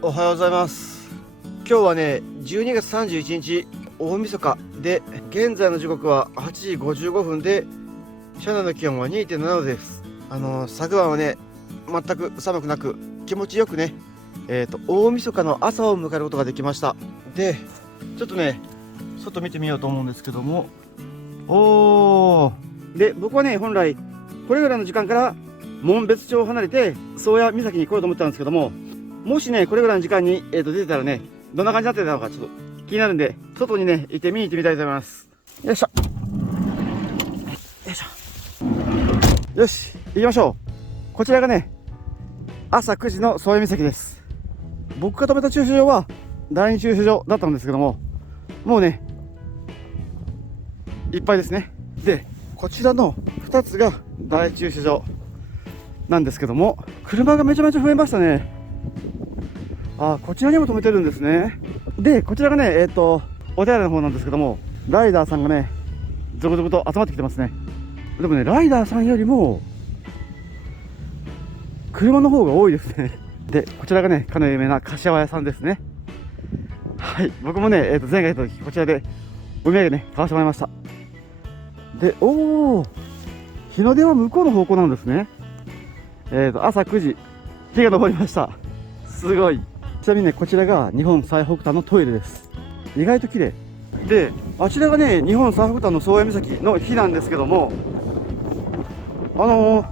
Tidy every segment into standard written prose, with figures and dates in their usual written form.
おはようございます。今日はね、12月31日大晦日で、現在の時刻は8時55分で、車内の気温は 2.7 度です。昨晩はね、全く寒くなく気持ちよくね、大晦日の朝を迎えることができました。で、ちょっとね、外見てみようと思うんですけども、で、僕はね、本来これぐらいの時間から紋別町を離れて宗谷岬に来ようと思ったんですけども、もしね、これぐらいの時間に、出てたらね、どんな感じになってたのかちょっと気になるんで、外にね、見に行ってみたいと思います。よいしょ。よいしょ。よし、行きましょう。こちらがね、朝9時の宗谷岬です。僕が止めた駐車場は第2駐車場だったんですけども、もうね、いっぱいですね。で、こちらの2つが第1駐車場なんですけども、車がめちゃめちゃ増えましたね。こちらにも止めてるんですね。で、こちらがね、お手洗いの方なんですけども、ライダーさんがね、続々と集まってきてますね。でもね、ライダーさんよりも車の方が多いですね。で、こちらがね、かなり有名な柏屋さんですね。はい、僕もね、前回行った時こちらでお土産ね、買わせてもらいました。で、日の出は向こうの方向なんですね。朝9時、日が昇りました。すごい。ちなみにね、こちらが日本最北端のトイレです。意外と綺麗で、あちらがね、日本最北端の宗谷岬の日なんですけども、ロ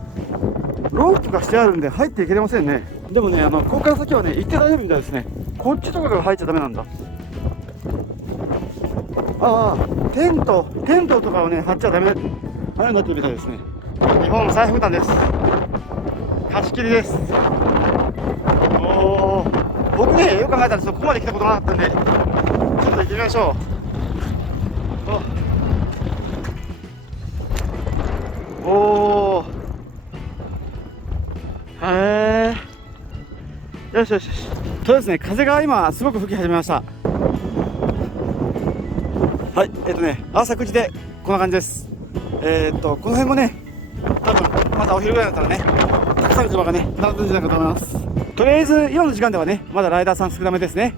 ープがしてあるんで入っていけれませんね。でもね、ここから先はね、行って大丈夫みたいですね。こっちとかが入っちゃダメなんだ。テントとかをね、張っちゃダメ、あれになってるみたいですね。日本最北端です。貸し切りです。僕ね、よく考えたらここまで来たことなかったんで、ちょっと行ってみましょう。よしよしよし。とですね、風が今すごく吹き始めました。はい、朝9時でこんな感じです。この辺もね、多分またお昼ぐらいだったらね、たくさんの車がね、並んでるんじゃないかと思います。とりあえず今の時間ではね、まだライダーさん少なめですね。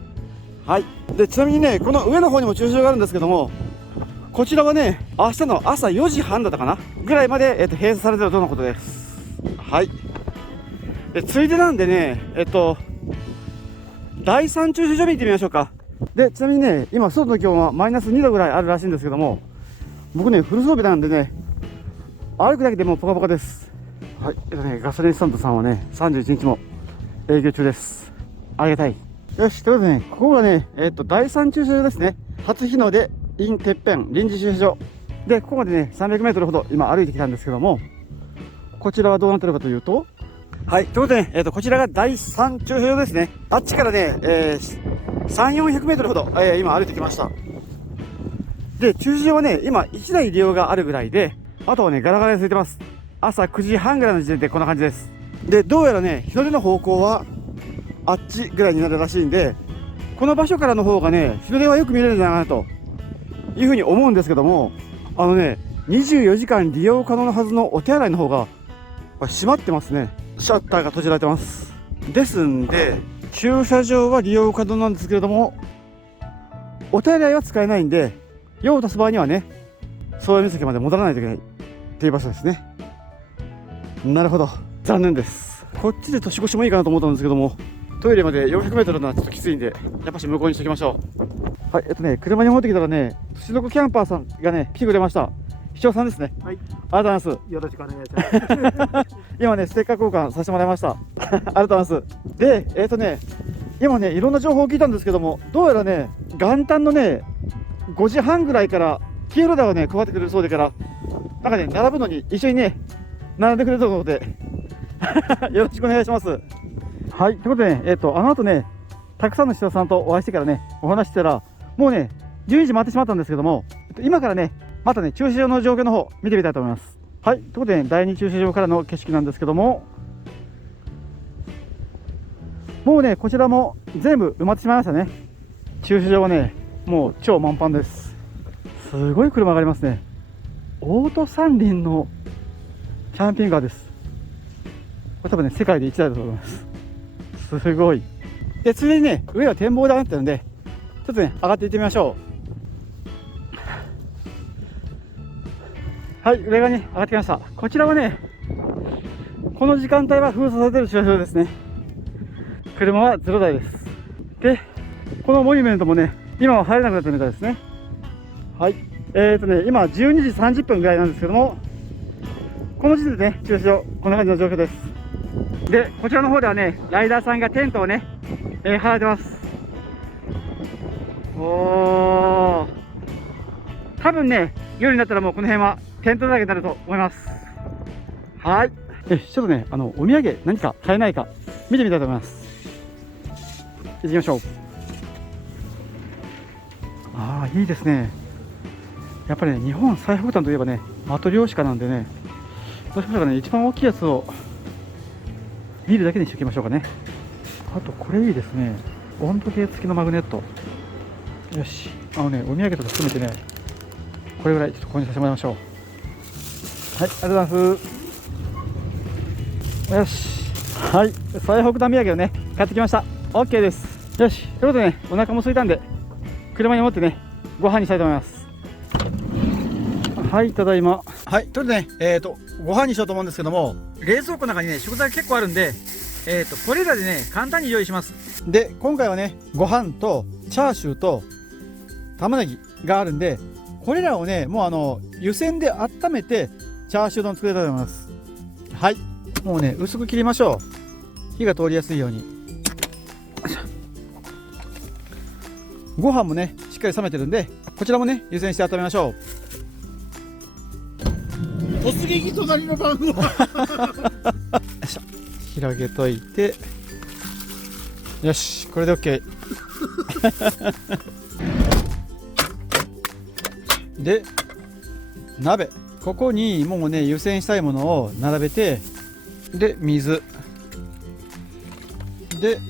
はい。で、ちなみにね、この上の方にも駐車場があるんですけども、こちらはね、明日の朝4時半だったかなぐらいまで、閉鎖されてるとのことです。はい。で、ついでなんでね、第3駐車場に行ってみましょうか。で、ちなみにね、今外の気温はマイナス2度ぐらいあるらしいんですけども、僕ね、フル装備なんでね、歩くだけでもうポカポカです。はい。ガソリンスタンドさんはね、31日も営業中です。ありがたい。よし、ということでね、ここがね、第3駐車場ですね。初日の出 in てっぺん臨時駐車場で、ここまでね、300メートルほど今歩いてきたんですけども、こちらはどうなってるかというと、はい、ということでね、こちらが第3駐車場ですね。あっちからね、3、400メートルほど、今歩いてきました。で、駐車場はね、今1台利用があるぐらいで、あとはね、ガラガラで空いてます。朝9時半ぐらいの時点でこんな感じです。で、どうやらね、日の出の方向はあっちぐらいになるらしいんで、この場所からの方がね、日の出はよく見れるんじゃないかなというふうに思うんですけども、24時間利用可能なはずのお手洗いの方がこれ閉まってますね。シャッターが閉じられてます。ですんで、駐車場は利用可能なんですけれども、お手洗いは使えないんで、用を足す場合にはね、宗谷岬まで戻らないといけないっていう場所ですね。なるほど、残念です。こっちで年越しもいいかなと思ったんですけども、トイレまで400メートルならちょっときついんで、やっぱし向こうにしておきましょう。はい、車に戻ってきたらね、年の子キャンパーさんがね、来てくれました。市長さんですね。はい、ありがとうございます。よろしくお願いします。今ね、ステッカー交換させてもらいました。ありがとうございます。で、今ね、いろんな情報を聞いたんですけども、どうやらね、元旦のね、5時半ぐらいから黄色だをね、配ってくれるそうでから、なんかね、並ぶのに一緒にね、並んでくれると思うので、よろしくお願いします。はい、ということでね、あの後ね、たくさんの人さんとお会いしてからね、お話ししたら、もうね、12時回ってしまったんですけども、今からね、またね、駐車場の状況の方、見てみたいと思います。はい、ということで、ね、第2駐車場からの景色なんですけども、もうね、こちらも全部埋まってしまいましたね。駐車場はね、もう超満帆です。すごい車がありますね。オート三輪のキャンピングカーです。これ多分ね、世界で1台だと思います。すごい。でついでにね、上は展望台になってるんで、ちょっとね上がっていってみましょう。はい、上がね上がってきました。こちらはね、この時間帯は封鎖されてる駐車場ですね。車は0台です。で、このモニュメントもね、今は入れなくなってるみたいですね。はい。今12時30分ぐらいなんですけども、この時点でね、駐車場、こんな感じの状況です。で、こちらの方ではね、ライダーさんがテントをね、張られてます。おー。多分ね、夜になったらもうこの辺はテントだらけになると思います。はい。ちょっとね、お土産何か買えないか見てみたいと思います。行ってきましょう。ああ、いいですね。やっぱりね、日本最北端といえばね、マトリョーシカなんでね、どうしましょうかね、一番大きいやつを見るだけにしておきましょうかね。あと、これいいですね。温度計付きのマグネット。よし、お土産とか含めてね、これぐらいちょっと購入させてもらいましょう。はい、ありがとうございます。よし、はい、最北端土産をね、買ってきました。OK です。よし、ということでね、お腹も空いたんで、車に持ってね、ご飯にしたいと思います。はい、ただいま。はい、ということでね、ご飯にしようと思うんですけども、冷蔵庫の中にね、食材結構あるんで、これらでね、簡単に用意します。で、今回はね、ご飯とチャーシューと玉ねぎがあるんで、これらをね、もう湯煎で温めて、チャーシュー丼作りたいと思います。はい、もうね、薄く切りましょう。火が通りやすいように。ご飯もね、しっかり冷めてるんで、こちらもね、湯煎して温めましょう。突撃隣の番号広げといて、よし、これで OK で、鍋、ここにもうね、湯煎したいものを並べて、で、水で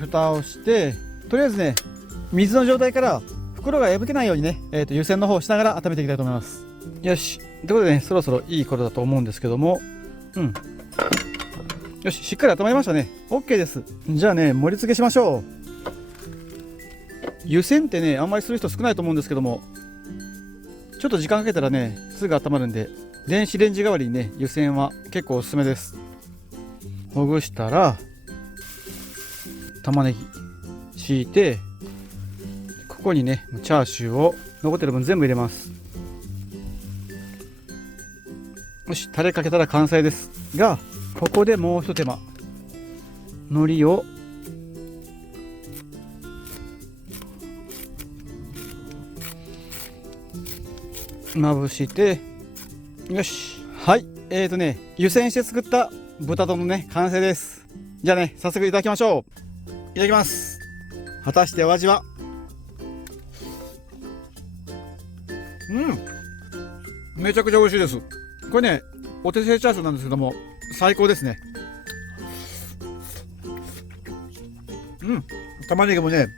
蓋をして、とりあえずね、水の状態から袋が破けないようにね、湯煎の方をしながら温めていきたいと思います。よし、ということでね、そろそろいい頃だと思うんですけども、よし、しっかり温まりましたね。 OK です。じゃあね、盛り付けしましょう。湯煎ってね、あんまりする人少ないと思うんですけども、ちょっと時間かけたらね、すぐ温まるんで、電子レンジ代わりにね、湯煎は結構おすすめです。ほぐしたら玉ねぎ敷いて、ここにね、チャーシューを残ってる分全部入れます。よし、タレかけたら完成ですが、ここでもう一手間、海苔をまぶして、よし、はい、湯煎して作った豚丼のね、完成です。じゃあね、早速いただきましょう。いただきます。果たしてお味は？めちゃくちゃ美味しいです。これね、お手製チャーシューなんですけども、最高ですね。玉ねぎもね、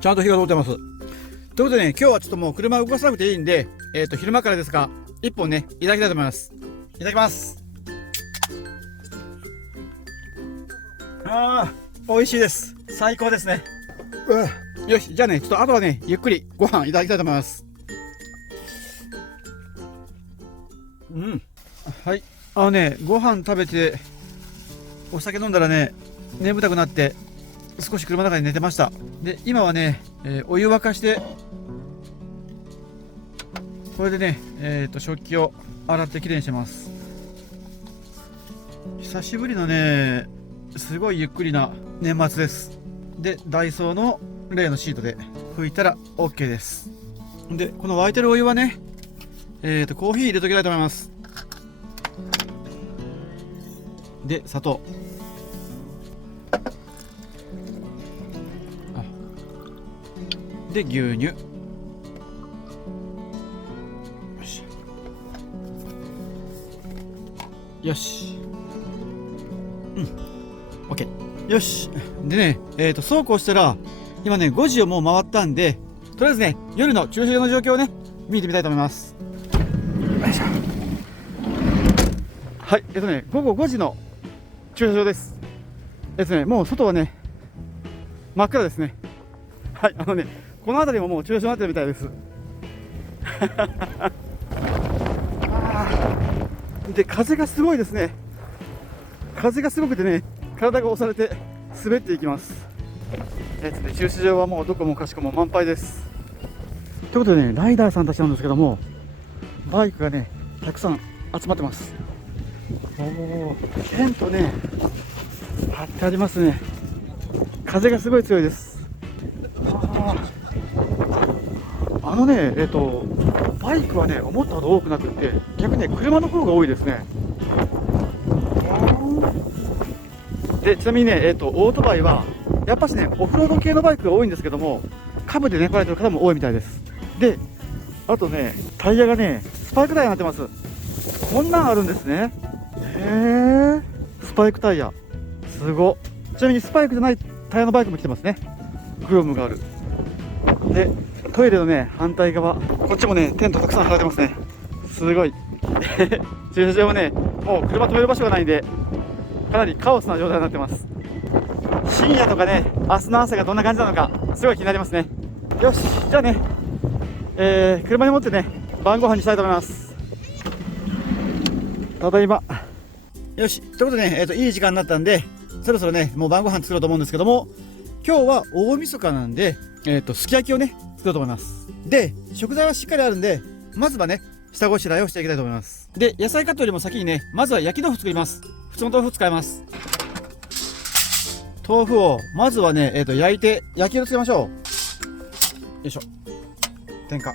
ちゃんと火が通ってます。ということでね、今日はちょっともう車動かさなくていいんで、昼間からですが、一本ね、いただきたいと思います。いただきます。美味しいです。最高ですね。よし、じゃあね、ちょっとあとはね、ゆっくりご飯いただきたいと思います。はい、ご飯食べてお酒飲んだらね、眠たくなって少し車の中で寝てました。で、今はね、お湯沸かして、これでね、食器を洗ってきれいにしてます。久しぶりのね、すごいゆっくりな年末です。で、ダイソーの例のシートで拭いたら OK です。で、この沸いてるお湯はね、コーヒー入れときたいと思います。で、砂糖、で、牛乳、よし、よし、OK。よし。でね、そうこうしたら、今ね、5時をもう回ったんで、とりあえずね、夜の駐車場の状況をね、見てみたいと思います。よいしょ。はい、午後5時の駐車場です。もう外はね、真っ暗ですね。はい、この辺りももう中止になってるみたいです。で、風がすごいですね。風がすごくてね、体が押されて滑っていきます。駐車場はもうどこもかしこも満杯です。ということでね、ライダーさんたちなんですけども、バイクがね、たくさん集まってます。テントね、張ってありますね。風がすごい強いです。バイクはね、思ったほど多くなくって、逆にね、車の方が多いですね。で、ちなみにね、オートバイは、やっぱしね、オフロード系のバイクが多いんですけども、カブでね、来られてる方も多いみたいです。で、あとね、タイヤがね、スパイクタイヤになってます。こんなんあるんですね。スパイクタイヤ。すご。ちなみにスパイクじゃないタイヤのバイクも来てますね。クロームがある。で、トイレのね、反対側、こっちもね、テントたくさん張られてますね。すごい。駐車場はね、もう車止める場所がないんで、かなりカオスな状態になってます。深夜とかね、明日の朝がどんな感じなのか、すごい気になりますね。よし、じゃあね、車に持ってね、晩ご飯にしたいと思います。ただいま。よし、ということでね、いい時間になったんで、そろそろね、もう晩ご飯作ろうと思うんですけども、今日は大晦日なんで、すき焼きをね、作ろうと思います。で、食材はしっかりあるんで、まずはね、下ごしらえをしていきたいと思います。で、野菜カットよりも先にね、まずは焼き豆腐作ります。普通の豆腐使います。豆腐を、まずはね、焼いて、焼き色つけましょう。よいしょ。天か。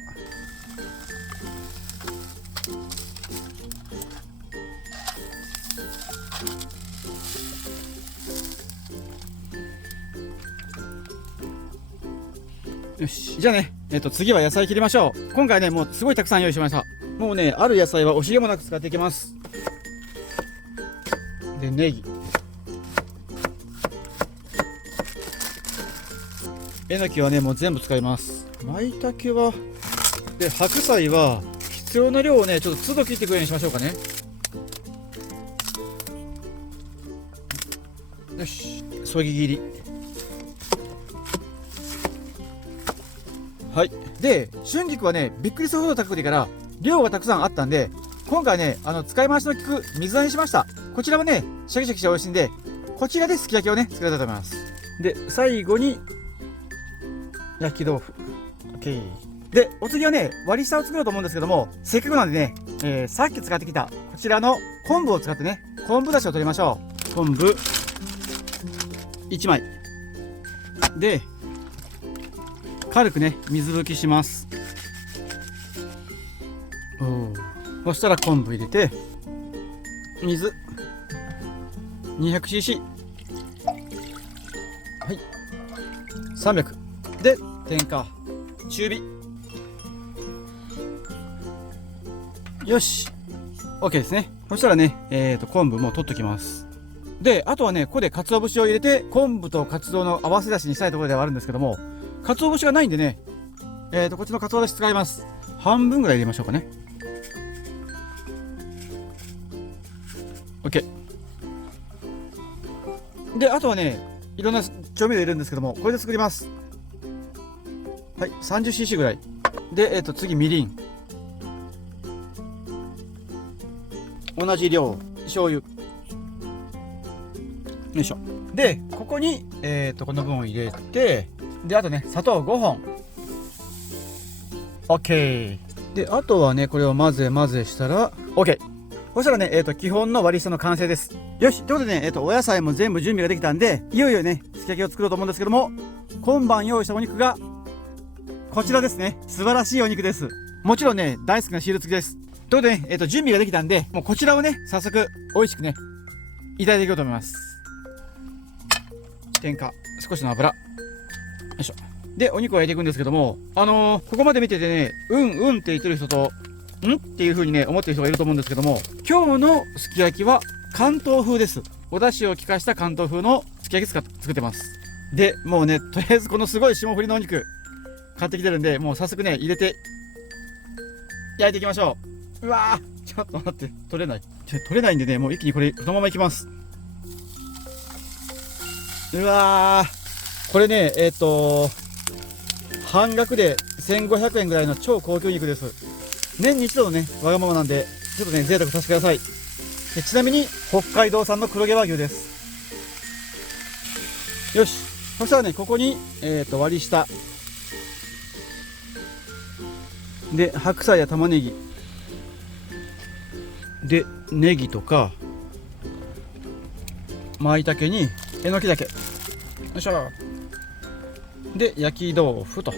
よし。じゃあね、次は野菜切りましょう。今回ね、もうすごいたくさん用意しました。もうね、ある野菜は惜しげもなく使っていきます。で、ネギ。えのきはね、もう全部使います。舞茸は、で、白菜は、必要な量をね、ちょっと都度切っていくようにしましょうかね。よし、そぎ切り。はい。で、春菊はね、びっくりするほど高くてから、量がたくさんあったんで、今回ね、使い回しの効く水菜にしました。こちらはね、シャキシャキして美味しいんで、こちらですき焼きをね、作りたいと思います。で、最後に、焼き豆腐。OK。で、お次はね、割り下を作ろうと思うんですけども、せっかくなんでね、さっき使ってきた、こちらの昆布を使ってね、昆布だしを取りましょう。昆布、1枚。で、軽くね、水拭きします。そしたら昆布入れて、水、200cc。はい。300。で、点火。中火。よし。OK ですね。そしたらね、昆布も取っときます。で、あとはね、ここで鰹節を入れて、昆布と鰹の合わせ出しにしたいところではあるんですけども、鰹節がないんでね、こっちの鰹だし使います。半分ぐらい入れましょうかね。OK。で、あとはね、いろんな調味料入れるんですけども、これで作ります。はい、30cc ぐらい。で、次、みりん。同じ量、醤油。よいしょ。で、ここに、この分を入れて、で、あとね、砂糖5本。OK。で、あとはね、これを混ぜ混ぜしたら、OK。そしたらね、基本の割り下の完成です。よし、ということでね、お野菜も全部準備ができたんで、いよいよね、すき焼きを作ろうと思うんですけども、今晩用意したお肉が、こちらですね。素晴らしいお肉です。もちろんね、大好きなシール付きです。ということでね、準備ができたんで、もうこちらをね、早速、美味しくね、いただいていこうと思います。点火、少しの油。よいしょ。で、お肉を焼いていくんですけども、ここまで見ててね、うんって言ってる人と、んっていう風にね、思ってる人がいると思うんですけども、今日のすき焼きは関東風です。お出汁を効かした関東風のすき焼き作ってます。で、もうね、とりあえずこのすごい霜降りのお肉、買ってきてるんで、もう早速ね、入れて、焼いていきましょう。うわー、ちょっと待って、取れない。取れないんでね、もう一気にこれ、このままいきます。うわこれね、半額で1500円ぐらいの超高級肉です。年に一度のね、わがままなんで、ちょっとね、贅沢させてください。でちなみに、北海道産の黒毛和牛です。よし。そしたらね、ここに、割り下。で、白菜や玉ねぎ。で、ネギとか、舞茸に、えのきだけ。よいしょ。で、焼き豆腐と。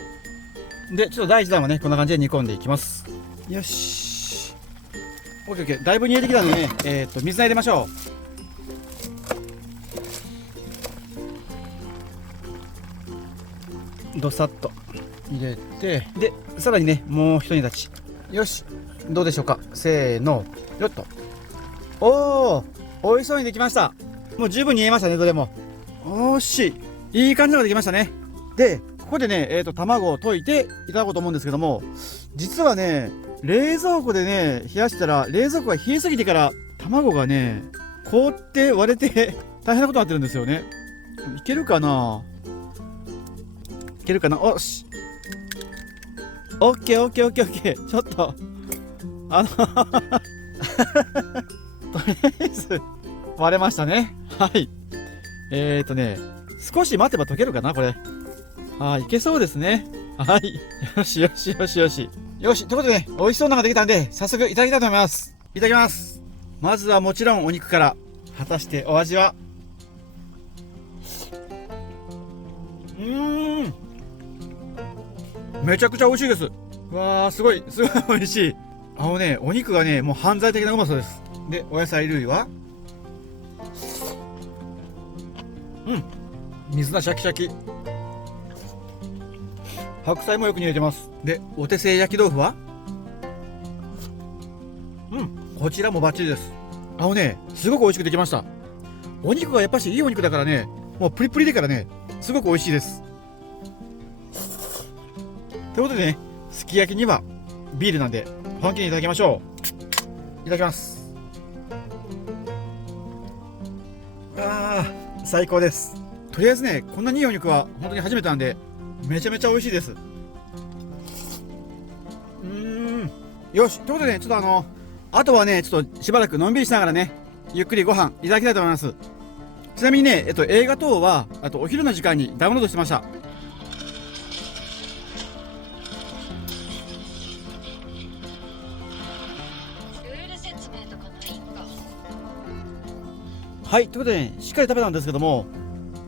で、ちょっと第1弾はね、こんな感じで煮込んでいきます。よし。オッケーオッケー。だいぶ煮えてきたんでね、水菜入れましょう。どさっと入れて、で、さらにね、もう一煮立ち。よし。どうでしょうか。せーの。よっと。おー、美味しそうにできました。もう十分煮えましたね、どれも。おーしい。いい感じのができましたね。で、ここでね、卵を溶いていただこうと思うんですけども、実はね、冷蔵庫でね、冷やしたら、冷蔵庫が冷えすぎてから、卵がね、凍って割れて、大変なことになってるんですよね。いけるかないけるかな。おし。オッケーオッケーオッケーオッケー。ちょっと、とりあえず、割れましたね。はい。少し待てば溶けるかな、これ。いけそうですね。はい。よしよしよしよし。よし、ということでね、美味しそうなのができたんで、早速いただきたいと思います。いただきます。まずはもちろんお肉から。果たしてお味は。めちゃくちゃ美味しいです。わー、すごい美味しい。お肉がね、もう犯罪的なうまさです。で、お野菜類は水菜シャキシャキ。白菜もよく煮えてます。で、お手製焼き豆腐はこちらもバッチリです。すごく美味しくできました。お肉がやっぱしいいお肉だからね、もうプリプリでからね、すごく美味しいです。ということでね、すき焼きにはビールなんで、本気にいただきましょう。いただきます。最高です。とりあえずね、こんなにいいお肉は本当に初めてなんで、めちゃめちゃ美味しいです。よし、ということでね、ちょっとあとはね、ちょっとしばらくのんびりしながらね、ゆっくりご飯いただきたいと思います。ちなみにね、映画等は、あとお昼の時間にダウンロードしてました。はい、ということでね、しっかり食べたんですけども、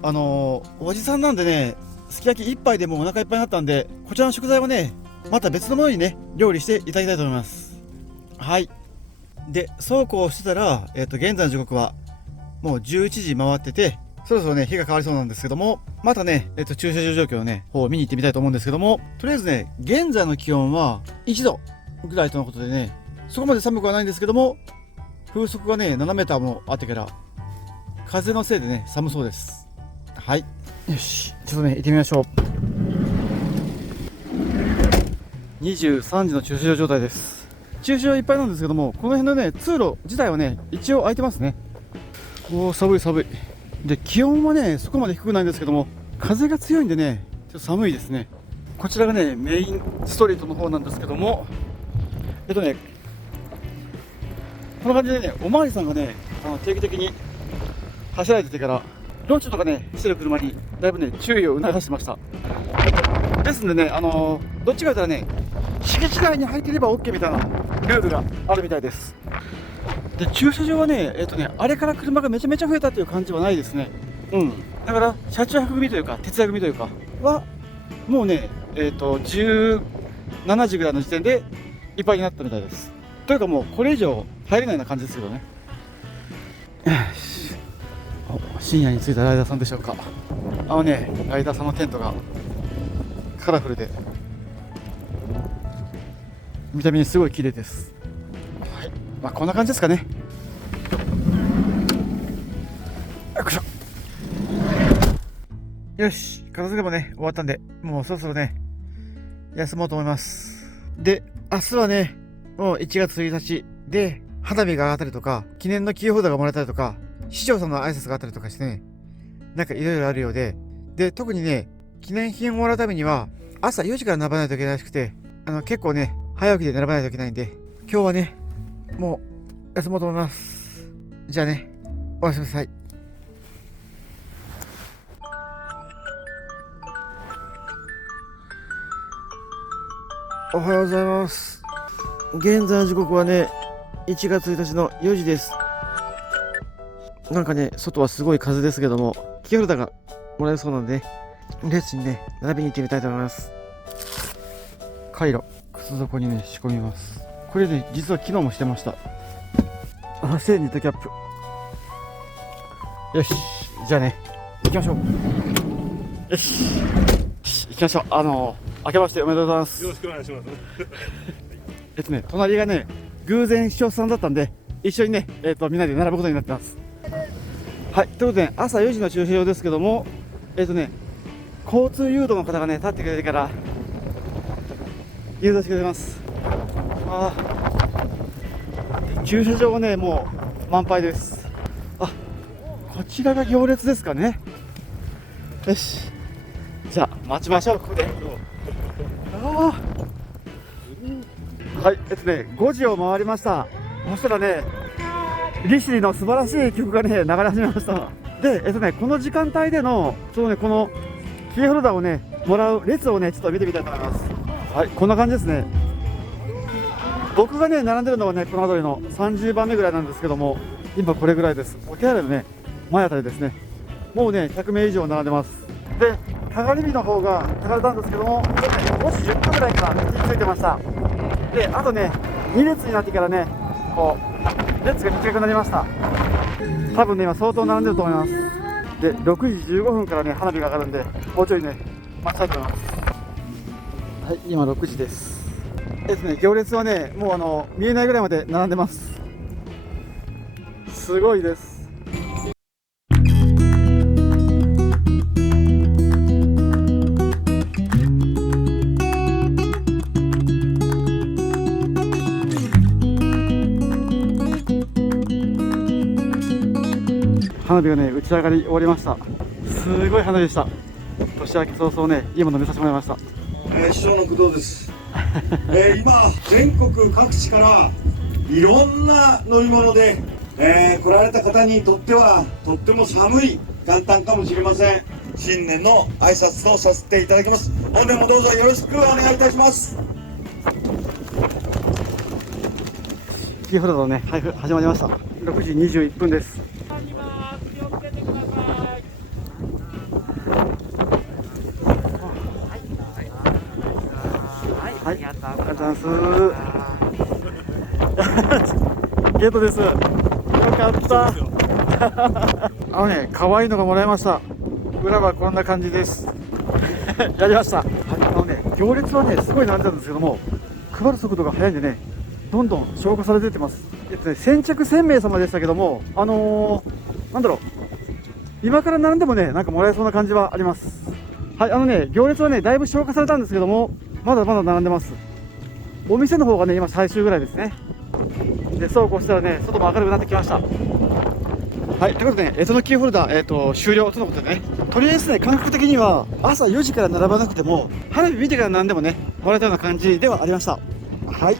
おじさんなんでね、すき焼き1杯でもうお腹いっぱいになったんで、こちらの食材はね、また別のものにね、料理していただきたいと思います。はい。で、そうこうしてたら、現在の時刻はもう11時回ってて、そろそろね、日が変わりそうなんですけども、またね、駐車場状況のね、方を見に行ってみたいと思うんですけども、とりあえずね、現在の気温は1度ぐらいとのことでね、そこまで寒くはないんですけども、風速がね、7メーターもあってから、風のせいでね、寒そうです。はい。よし、ちょっとね、行ってみましょう。23時の駐車場状態です。駐車場いっぱいなんですけども、この辺のね、通路自体はね、一応空いてますね。おー、寒い寒い。で、気温はね、そこまで低くないんですけども、風が強いんでね、ちょっと寒いですね。こちらがね、メインストリートの方なんですけども、この感じでね、おまわりさんがね、定期的に走られててから、ロンチとかね、してる車にだいぶね、注意を促してました。ですんでね、どっちか言ったらね、敷地内に入っていれば OK みたいなルールがあるみたいです。で、駐車場はね、あれから車がめちゃめちゃ増えたっていう感じはないですね。だから、車中泊組というか、徹夜組というか、は、もうね、17時ぐらいの時点でいっぱいになったみたいです。というかもう、これ以上入れないような感じですけどね。深夜に着いたライダーさんでしょうか。ライダーさんのテントがカラフルで見た目にすごい綺麗です。はい、こんな感じですかね。よいしょ。よし、片付けもね終わったんで、もうそろそろね休もうと思います。で、明日はね、もう1月1日で花火が上がったりとか、記念のキーホルダーがもらえたりとか、市長さんの挨拶があったりとかしてね、なんかいろいろあるようで、で、特にね、記念品をもらうためには、朝4時から並ばないといけないらしくて、結構ね、早起きで並ばないといけないんで、今日はね、もう休もうと思います。じゃあね、おやすみなさい。おはようございます。現在の時刻はね、1月1日の4時です。なんかね、外はすごい風ですけども、キーホルダーがもらえるそうなので、レッスンにね、並びに行ってみたいと思います。カイロ、靴底にね、仕込みます。これね、実は昨日もしてました。汗にニットキャップ。よし、じゃあね、行きましょう。よし、行きましょう。明けましておめでとうございます。よろしくお願いします。隣がね、偶然視聴者さんだったんで、一緒にね、みんなで並ぶことになってます。はい、ということで、朝4時の駐車場ですけども、交通誘導の方がね、立ってくれてから、誘導してくれます。駐車場はね、もう満杯です。こちらが行列ですかね。よし。じゃあ、待ちましょう、ここで。はい、5時を回りました。そしたらね、利尻の素晴らしい曲がね、流れ始めました。で、この時間帯での、このキーホルダーをね、もらう列をね、ちょっと見てみたいと思います。はい、こんな感じですね。僕がね、並んでるのはね、この辺りの30番目ぐらいなんですけども、今これぐらいです。お手洗いのね、前あたりですね。もうね、100名以上並んでます。で、かがり火の方が炊かれたんですけども、5時10分ぐらいから火ついてました。で、あとね、2列になってからね、こう、列が短くなりました。多分ね、今相当並んでると思います。で、6時15分からね、花火が上がるんで、もうちょいね、待ちたいと思います。はい、今6時です。行列はね、もう見えないぐらいまで並んでます。すごいです。花火がね、打ち上がり終わりました。すごい花火でした。年明け早々ね、いいもの見させてもらいました。師匠の工藤です。今全国各地からいろんな乗り物で、来られた方にとってはとっても寒い元旦かもしれません。新年の挨拶とさせていただきます。本年もどうぞよろしくお願いいたします。キーホルダーのね、配布始まりました。6時21分です。はい、ありがとうございます。ゲートです。よかった。可愛いのがもらいました。裏はこんな感じです。やりました。はい、行列はね、すごい並んでたんですけども、配る速度が速いんでね、どんどん消化されてってます。先着1000名様でしたけども、なんだろう、今から並んでもね、なんかもらえそうな感じはあります。はい、行列はね、だいぶ消化されたんですけども、まだまだ並んでます。お店の方がね、今最終ぐらいですね。で、そうこうしたらね、外も明るくなってきました。はい、ということでね、そのキーホルダー、終了とのことでね、とりあえずね、感覚的には朝4時から並ばなくても、花火見てから並んでもね、もらえたような感じではありました。はい。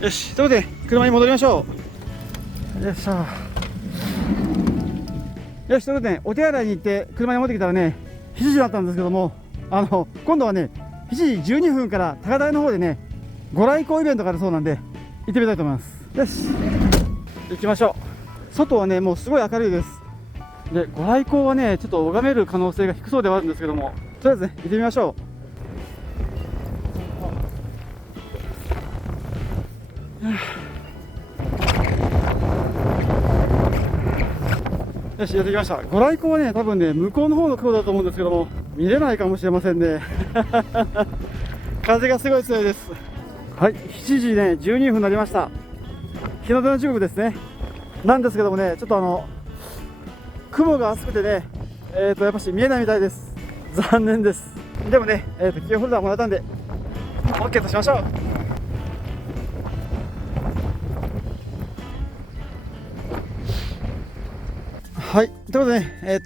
よし、ということで、車に戻りましょう。よいしょ。よし、ということでね、お手洗いに行って車に戻ってきたらね、7時だったんですけども、今度はね、7時12分から高台の方でね、ご来光イベントがあるそうなんで、行ってみたいと思います。よし、行きましょう。外はね、もうすごい明るいです。で、ご来光はね、ちょっと拝める可能性が低そうではあるんですけども、とりあえずね、行ってみましょう。よし、やってきました。ご来光はね、多分ね、向こうの方の雲だと思うんですけども、見れないかもしれませんね。風がすごい強いです。はい、7時ね、12分になりました。日の出の時刻ですね。なんですけどもね、ちょっと雲が厚くてね、やっぱし見えないみたいです。残念です。でもね、キーホルダーもらったんで、OK としましょう。はい、ということでね、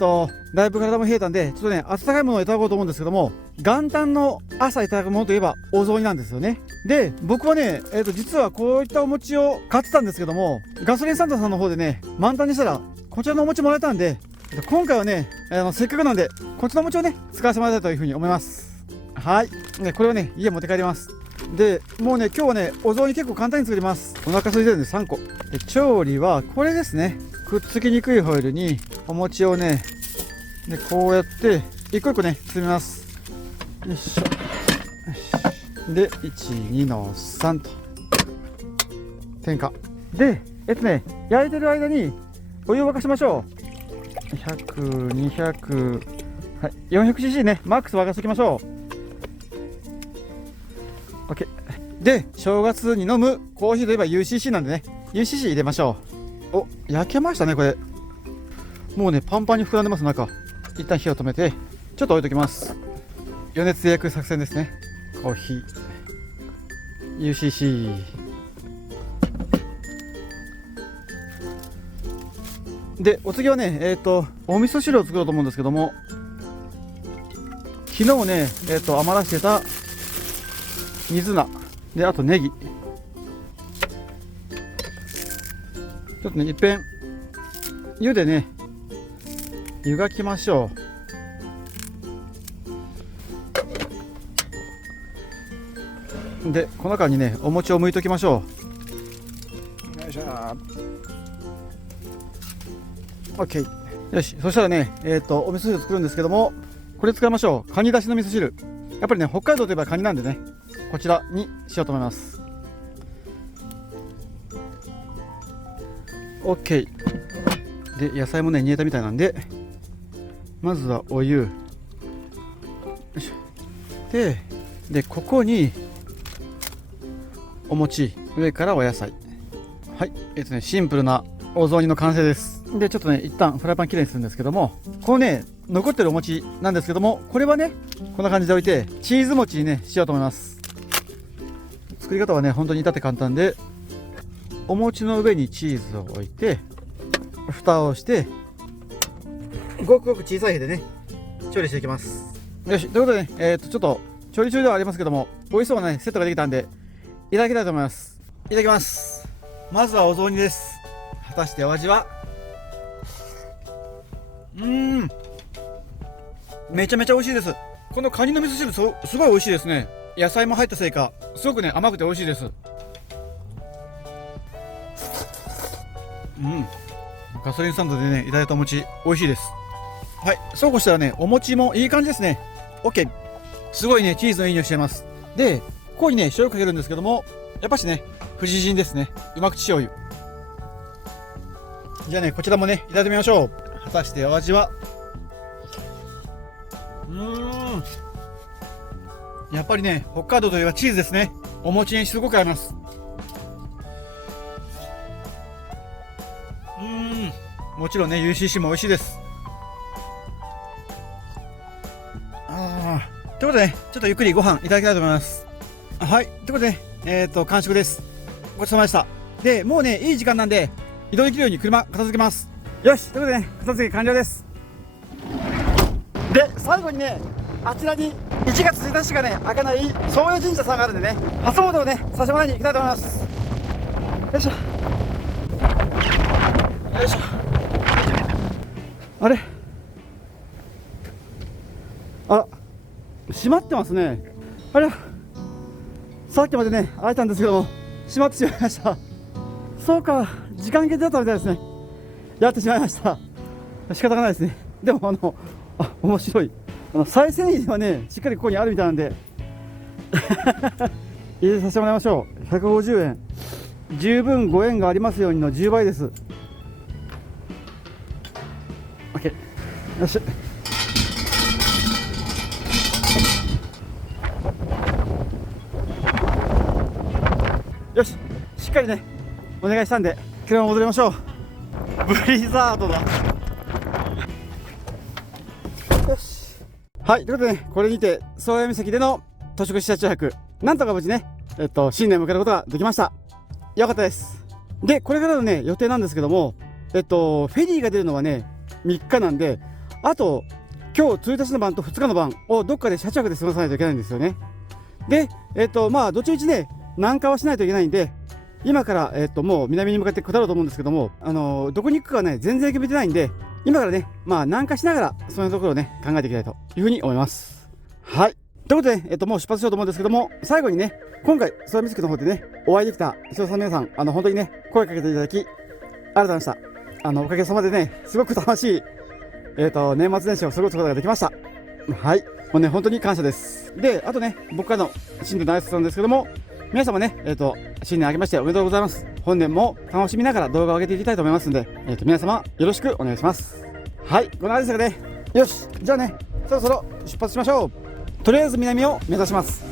だいぶ体も冷えたんで、ちょっとね、温かいものをいただこうと思うんですけども、元旦の朝いただくものといえばお雑煮なんですよね。で、僕はね、実はこういったお餅を買ってたんですけども、ガソリンサンタさんの方でね、満タンにしたら、こちらのお餅もらえたんで、今回はね、せっかくなんで、こっちのお餅をね、使わせてもらいたいというふうに思います。はい、ね、これをね、家持って帰ります。で、もうね、今日はね、お雑煮結構簡単に作ります。お腹空いてるんで3個。で、調理はこれですね。くっつきにくいホイルにお餅をね、でこうやって一個一個ね包みます。よいしょ。で12の3と点火で、焼いてる間にお湯を沸かしましょう。100、200、はい、400cc ね、マックス沸かしておきましょう。 OK で、正月に飲むコーヒーといえば UCC なんでね、 UCC 入れましょう。お、焼けましたね。これもうね、パンパンに膨らんでます。中一旦火を止めてちょっと置いときます。余熱で焼く作戦ですね。コーヒー UCC で、お次はね、お味噌汁を作ろうと思うんですけども、昨日ね、余らしてた水菜で、あとネギ、ちょっとね、いっぺん湯でね湯がきましょう。で、この中にね、お餅を剥いときましょう。よいしょ。 OK。 よし、そしたらね、お味噌汁作るんですけども、これ使いましょう。カニだしの味噌汁。やっぱりね、北海道といえばカニなんでね、こちらにしようと思います。 OK で、野菜もね煮えたみたいなんで、まずはお湯、よいしょ。でここにお餅、上からお野菜。はい、シンプルなお雑煮の完成です。で、ちょっとね、一旦フライパンきれいにするんですけども、このね、残ってるお餅なんですけども、これはね、こんな感じで置いてチーズ餅にねしようと思います。作り方はね、本当に至って簡単で、お餅の上にチーズを置いて、蓋をしてごくごく小さい火でね調理していきます。よし、ということでね、ちょっと調理中ではありますけども、美味しそうなねセットができたんでいただきたいと思います。いただきます。まずはお雑煮です。果たしてお味は？めちゃめちゃ美味しいです。このカニの味噌汁、すごい美味しいですね。野菜も入ったせいか、すごくね甘くて美味しいです。ガソリンスタンドでねいただいたお餅、美味しいです。はい、そうこうしたらね、お餅もいい感じですね。 OK。 すごいねチーズのいい匂いしてます。で、ここにね醤油かけるんですけども、やっぱしね富士人ですね、うま口醤油。じゃあね、こちらもねいただいてみましょう。果たしてお味は？やっぱりね、北海道といえばチーズですね。お餅にすごく合います。もちろんね UCC も美味しいです。ということでね、ちょっとゆっくりご飯いただきたいと思います。はい、ということでね、完食です。ごちそうさまでした。で、もうねいい時間なんで移動できるように車片付けます。よし、ということでね、片付け完了です。で、最後にね、あちらに1月1日しかね開かない宗谷神社さんがあるんでね、初詣をねさせてもらいに行きたいと思います。よいしょよいしょ。あれ、閉まってますね。あれ、さっきまでね開いたんですけども閉まってしまいました。そうか、時間切れだったみたいですね。やってしまいました。仕方がないですね。でも面白い。再生医はねしっかりここにあるみたいなんで入れさせてもらいましょう。150円、十分ご縁がありますようにの10倍です。 OK。 よし、よし、しっかりねお願いしたんで車戻りましょう。ブリザードだ。よし、はい、ということでね、これにて宗谷岬での年越し車中泊、なんとか無事ね、新年を迎えることができました。よかったです。で、これからのね予定なんですけども、フェリーが出るのはね3日なんで、あと今日1日の晩と2日の晩をどっかで車中で過ごさないといけないんですよね。でまあどっちみちね南下はしないといけないんで、今からもう南に向かって下ろうと思うんですけども、どこに行くかはね全然決めてないんで、今からねまあ南下しながらそういうところをね考えていきたいというふうに思います。はい、ということで、もう出発しようと思うんですけども、最後にね今回ソラミスクの方でねお会いできた視聴者の皆さん、本当にね声かけていただきありがとうございました。おかげさまでねすごく楽しい年末年始を過ごすことができました。はい、もうね本当に感謝です。で、あとね僕からの新年の挨拶なんですけども、皆様ね新年明けましておめでとうございます。本年も楽しみながら動画を上げていきたいと思いますので、皆様よろしくお願いします。はい、こんな感じですかね。よし、じゃあねそろそろ出発しましょう。とりあえず南を目指します。